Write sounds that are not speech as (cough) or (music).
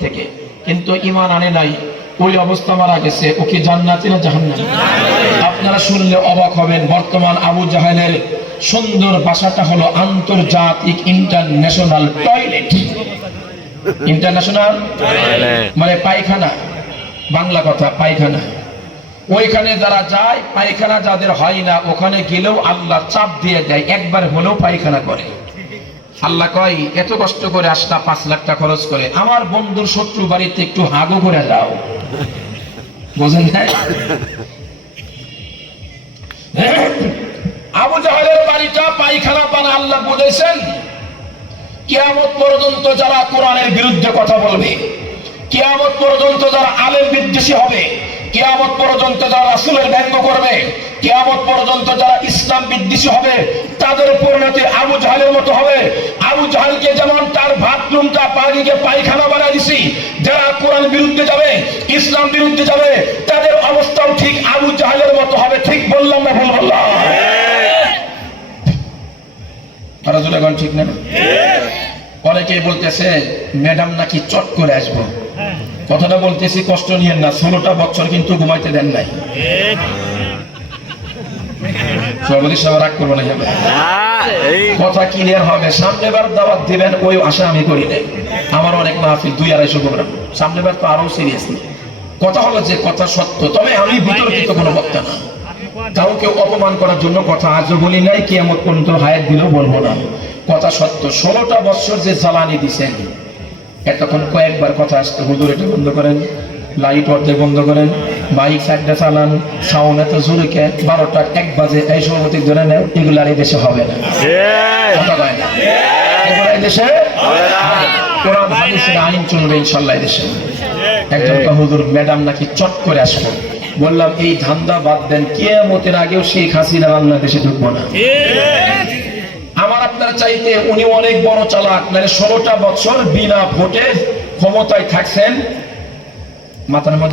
থেকে। কিন্তু ইমান আনে নাই ওই অবস্থা মারা গেছে ও কি জান্নাতি না জাহান্নাম? আপনারা শুনলে অবাক হবেন বর্তমান আবু জাহেলের সুন্দর ভাষাটা হলো আন্তর্জাতিক ইন্টারন্যাশনাল টয়লেট। ইন্টারন্যাশনাল? মানে পায়খানা। বাংলা কথা পায়খানা। ওইখানে যারা যায় পায়খানা যাদের হয় না ওখানে গেলেও আল্লাহ চাপ দিয়ে দেয় একবার হলেও পায়খানা করে। আল্লাহ কয়, এত কষ্ট করে আসলা, পাঁচ লাখ টাকা খরচ করে। আমার বন্ধুর শত্রু বাড়িতে একটু হাগু করে যাও বোঝেন (laughs) আবু জাহেলের বাড়িটা পায়খানা আল্লাহ বুঝেছেন কিয়ামত পর্যন্ত যারা কোরআনের বিরুদ্ধে কথা বলবে, কিয়ামত পর্যন্ত যারা আলেম বিদ্বেষী হবে, কিয়ামত পর্যন্ত যারা রাসূলের ব্যঙ্গ করবে কিয়ামত পর্যন্ত যারা ইসলাম বিদ্বেষী হবে, তাদের পরিণতি আবু জাহালের মতো হবে। আবু জাহালকে যেমন তার বাথরুমটা পানিকে পায়খানা বানাই দিছি, যারা কোরআন বিরুদ্ধে যাবে, ইসলাম বিরুদ্ধে যাবে, তাদের অবস্থাও ঠিক আবু জাহালের মতো হবে। ঠিক বললাম না ভুল বললাম? তারা জুলেগণ ঠিক না? অনেকেই বলতেছে, ম্যাডাম নাকি চট করে আসব। কথাটা বলতেছি, কষ্ট নিয়েন না। ষোলোটা বছর কিন্তু ঘুমাইতে দেন নাই। সভাপতি সাহেব রাগ করব না কথা ক্লিয়ার হবে। ওই আশা আমি করি নাই। আমার অনেক মাহফিল, দুই আড়াইশো তো আরও সিরিয়াসলি কথা হলো যে, কথা সত্য। তবে আমি বিতর্কিত কোনো বক্তা না। কাউকে অপমান করার জন্য কথা আজও বলি নাই কি এমন পর্যন্ত হায়াত দিলেও বলব না। কথা সত্য। ষোলোটা বছর যে জ্বালানি দিছেন, এতক্ষণ কয়েকবার কথা আসতে হুজুর এটা বন্ধ করেন, লাইট অর্ধেক বন্ধ করেন। বাইক সাইডটা চালান বারোটা এক বাজে এই সভাপতি ধরে এগুলো আর এই দেশে হবে না। কথা কয় না? এগুলো এই দেশে কোরআন হাদিসের আইন চলবে ইনশাল্লাহ দেশে। একজন হুজুর ম্যাডাম নাকি চট করে আসব? বললাম এই ধান্দা বাদ দেন কেয়ামতের আগেও শেখ হাসিনা বাংলাদেশে ঢুকবো না। আমার আপনার চাইতে উনি অনেক বড় চালাক মানে ষোলোটা বছর বিনা ভোটে ক্ষমতায় থাকছেন। মাথার মধ্যে